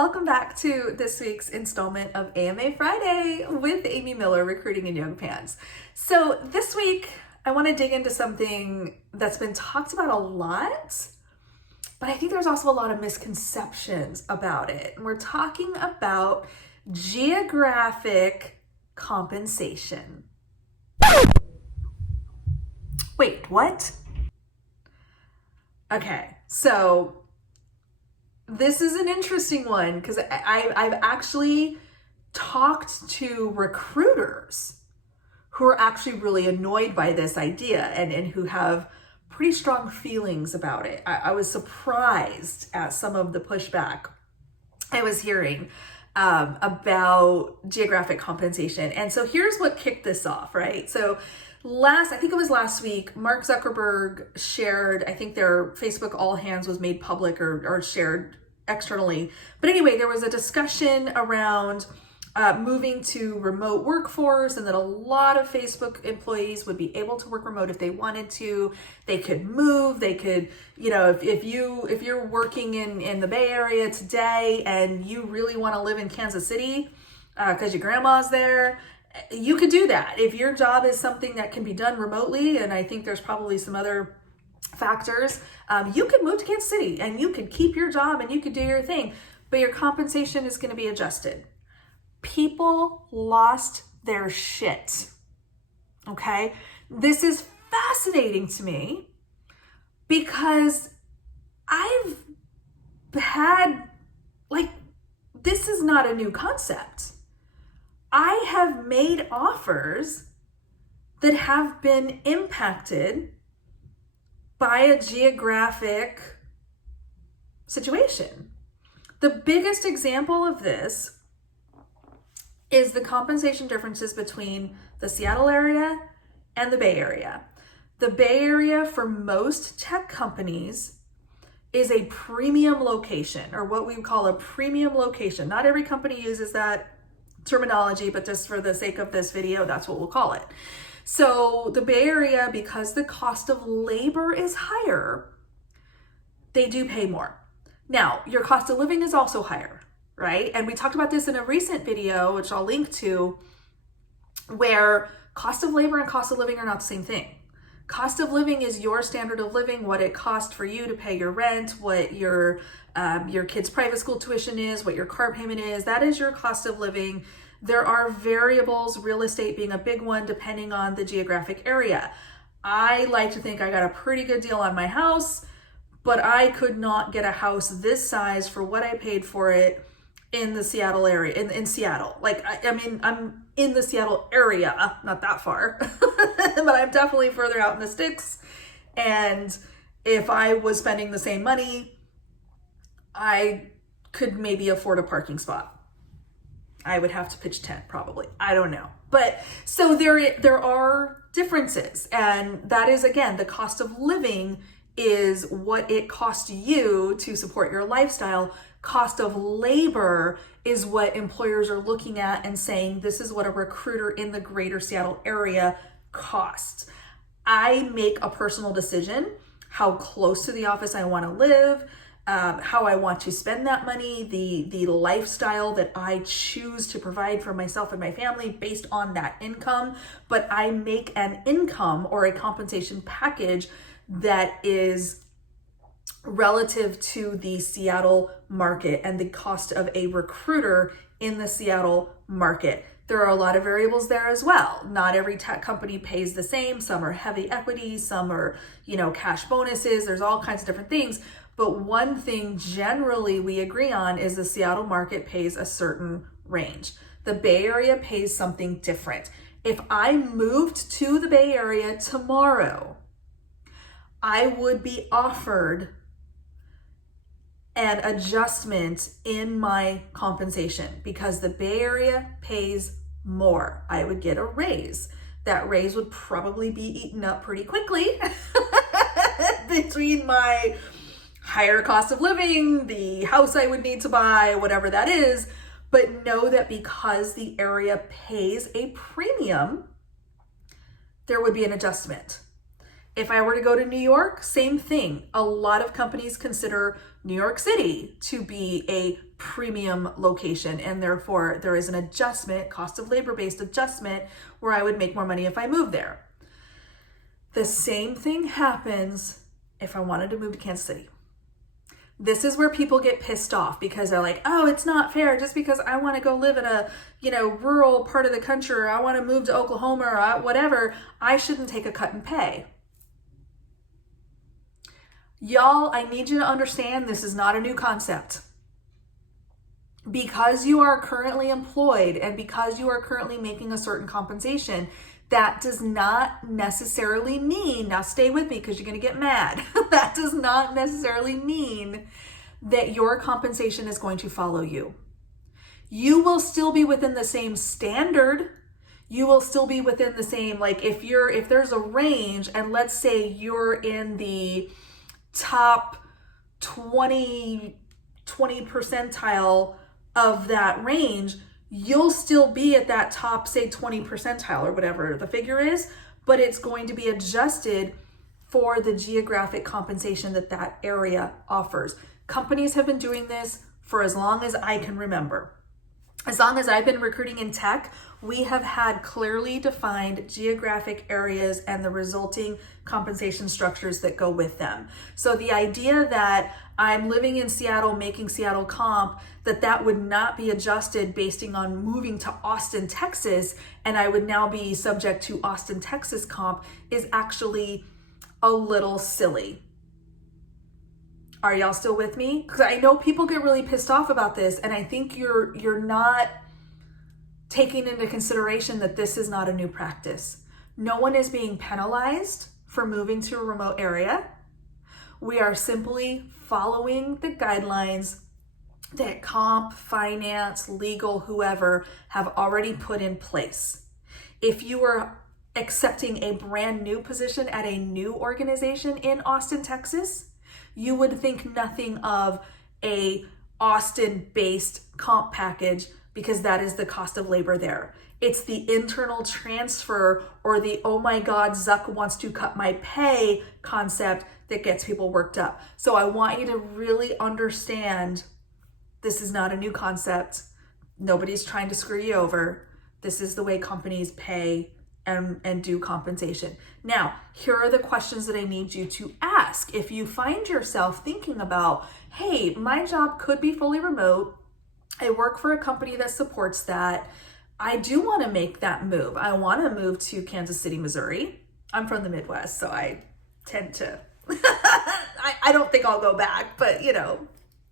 welcome back to this week's installment of AMA Friday with Amy Miller, Recruiting in Yoga Pants. So this week, I want to dig into something that's been talked about a lot, but I think there's also a lot of misconceptions about it. And we're talking about geographic compensation. Wait, what? Okay, so this is an interesting one because I've actually talked to recruiters who are actually really annoyed by this idea and who have pretty strong feelings about it. I was surprised at some of the pushback I was hearing about geographic compensation. And so here's what kicked this off, right? So I think it was last week, Mark Zuckerberg shared, I think their Facebook all hands was made public or shared externally. But anyway, there was a discussion around moving to remote workforce and that a lot of Facebook employees would be able to work remote if they wanted to. They could move, they could, if you're working in the Bay Area today and you really want to live in Kansas City because your grandma's there, you could do that. If your job is something that can be done remotely, and I think there's probably some other factors, you could move to Kansas City and you could keep your job and you could do your thing, but your compensation is going to be adjusted. People lost their shit. Okay? This is fascinating to me because I've had, this is not a new concept. I have made offers that have been impacted by a geographic situation. The biggest example of this is the compensation differences between the Seattle area and the Bay Area. The Bay Area for most tech companies is a premium location, or what we would call a premium location. Not every company uses that terminology, but just for the sake of this video, that's what we'll call it. So the Bay Area, because the cost of labor is higher, they do pay more. Now, your cost of living is also higher, right? And we talked about this in a recent video, which I'll link to, where cost of labor and cost of living are not the same thing. Cost of living is your standard of living, what it costs for you to pay your rent, what your kid's private school tuition is, what your car payment is. That is your cost of living. There are variables, real estate being a big one, depending on the geographic area. I like to think I got a pretty good deal on my house, but I could not get a house this size for what I paid for it in the Seattle area, in Seattle. I'm in the Seattle area, not that far, but I'm definitely further out in the sticks. And if I was spending the same money, I could maybe afford a parking spot. I would have to pitch tent probably. I don't know. But so there are differences. And that is, again, the cost of living is what it costs you to support your lifestyle. Cost of labor is what employers are looking at and saying, this is what a recruiter in the greater Seattle area costs. I make a personal decision how close to the office I want to live, how I want to spend that money, the lifestyle that I choose to provide for myself and my family based on that income. But I make an income or a compensation package that is relative to the Seattle market and the cost of a recruiter in the Seattle market. There are a lot of variables there as well. Not every tech company pays the same. Some are heavy equity, some are, cash bonuses. There's all kinds of different things. But one thing generally we agree on is the Seattle market pays a certain range. The Bay Area pays something different. If I moved to the Bay Area tomorrow, I would be offered an adjustment in my compensation because the Bay Area pays more. I would get a raise. That raise would probably be eaten up pretty quickly between my higher cost of living, the house I would need to buy, whatever that is. But know that because the area pays a premium, there would be an adjustment. If I were to go to New York, same thing. A lot of companies consider New York City to be a premium location, and therefore there is an adjustment, cost of labor based adjustment, where I would make more money if I moved there. The same thing happens if I wanted to move to Kansas City. This is where people get pissed off because they're like, oh, it's not fair just because I want to go live in a, rural part of the country, or I want to move to Oklahoma or whatever, I shouldn't take a cut in pay. Y'all, I need you to understand this is not a new concept. Because you are currently employed and because you are currently making a certain compensation, that does not necessarily mean, now stay with me because you're going to get mad. That does not necessarily mean that your compensation is going to follow you. You will still be within the same standard. You will still be within the same, like if there's a range and let's say you're in the top 20 percentile of that range, you'll still be at that top, say 20 percentile or whatever the figure is, but it's going to be adjusted for the geographic compensation that area offers. Companies have been doing this for as long as I can remember. As long as I've been recruiting in tech, we have had clearly defined geographic areas and the resulting compensation structures that go with them. So the idea that I'm living in Seattle, making Seattle comp, that would not be adjusted based on moving to Austin, Texas, and I would now be subject to Austin, Texas comp is actually a little silly. Are y'all still with me? Because I know people get really pissed off about this, and I think you're not taking into consideration that this is not a new practice. No one is being penalized for moving to a remote area. We are simply following the guidelines that comp, finance, legal, whoever have already put in place. If you are accepting a brand new position at a new organization in Austin, Texas, you would think nothing of a Austin-based comp package because that is the cost of labor there. It's the internal transfer or the, oh my God, Zuck wants to cut my pay concept that gets people worked up. So I want you to really understand this is not a new concept. Nobody's trying to screw you over. This is the way companies pay and do compensation. Now, here are the questions that I need you to ask. If you find yourself thinking about, hey, my job could be fully remote. I work for a company that supports that. I do want to make that move. I want to move to Kansas City, Missouri. I'm from the Midwest, so I tend to, I don't think I'll go back, but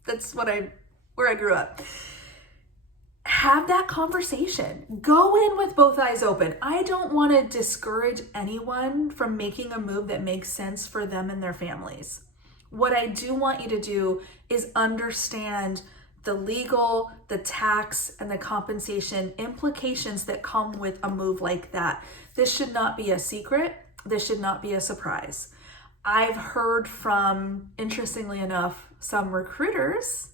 that's where I grew up. Have that conversation. Go in with both eyes open. I don't want to discourage anyone from making a move that makes sense for them and their families. What I do want you to do is understand the legal, the tax, and the compensation implications that come with a move like that. This should not be a secret. This should not be a surprise. I've heard from, interestingly enough, some recruiters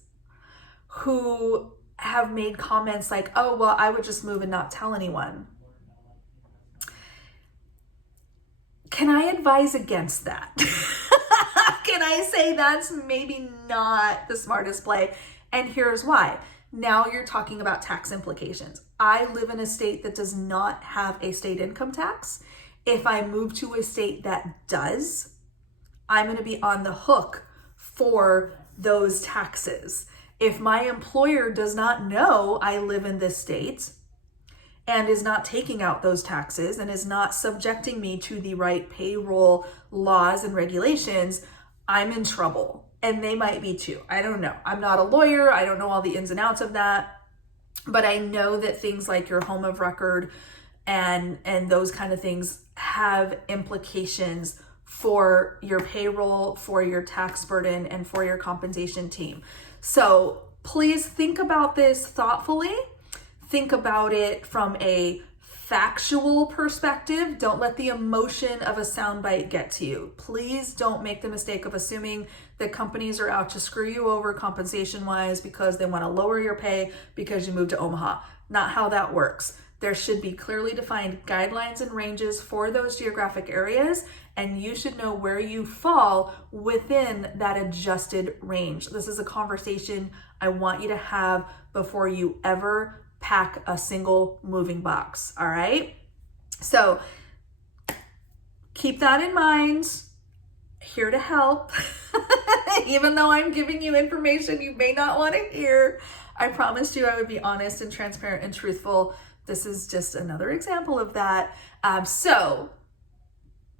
who have made comments like, oh, well, I would just move and not tell anyone. Can I advise against that? Can I say that's maybe not the smartest play? And here's why. Now you're talking about tax implications. I live in a state that does not have a state income tax. If I move to a state that does, I'm going to be on the hook for those taxes. If my employer does not know I live in this state and is not taking out those taxes and is not subjecting me to the right payroll laws and regulations, I'm in trouble. And they might be too. I don't know. I'm not a lawyer. I don't know all the ins and outs of that. But I know that things like your home of record and those kind of things have implications for your payroll, for your tax burden, and for your compensation team. So please think about this thoughtfully. Think about it from a factual perspective. Don't let the emotion of a soundbite get to you. Please don't make the mistake of assuming that companies are out to screw you over compensation wise because they want to lower your pay because you moved to Omaha. Not how that works. There should be clearly defined guidelines and ranges for those geographic areas, and you should know where you fall within that adjusted range. This is a conversation I want you to have before you ever pack a single moving box, all right? So keep that in mind. Here to help. Even though I'm giving you information you may not want to hear, I promised you I would be honest and transparent and truthful. This is just another example of that. So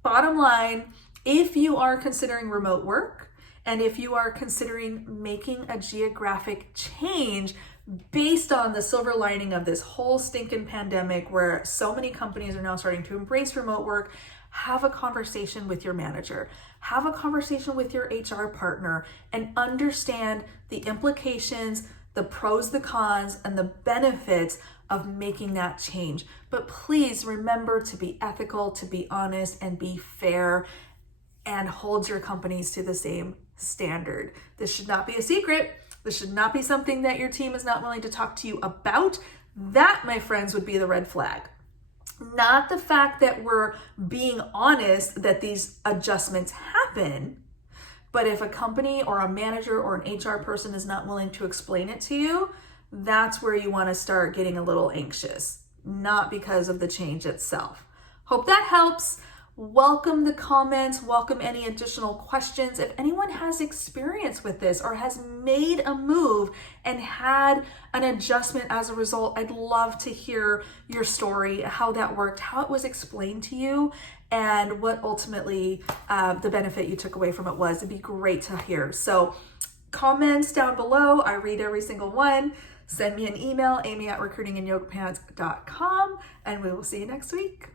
bottom line, if you are considering remote work and if you are considering making a geographic change based on the silver lining of this whole stinking pandemic where so many companies are now starting to embrace remote work, have a conversation with your manager, have a conversation with your HR partner, and understand the implications, the pros, the cons, and the benefits of making that change. But please remember to be ethical, to be honest, and be fair, and hold your companies to the same standard. This should not be a secret. This should not be something that your team is not willing to talk to you about. That, my friends, would be the red flag. Not the fact that we're being honest that these adjustments happen, but if a company or a manager or an HR person is not willing to explain it to you, that's where you want to start getting a little anxious, not because of the change itself. Hope that helps. Welcome the comments, welcome any additional questions. If anyone has experience with this or has made a move and had an adjustment as a result, I'd love to hear your story, how that worked, how it was explained to you, and what ultimately the benefit you took away from it was. It'd be great to hear. So comments down below, I read every single one. Send me an email, amy@recruitinginyoga.com, and we will see you next week.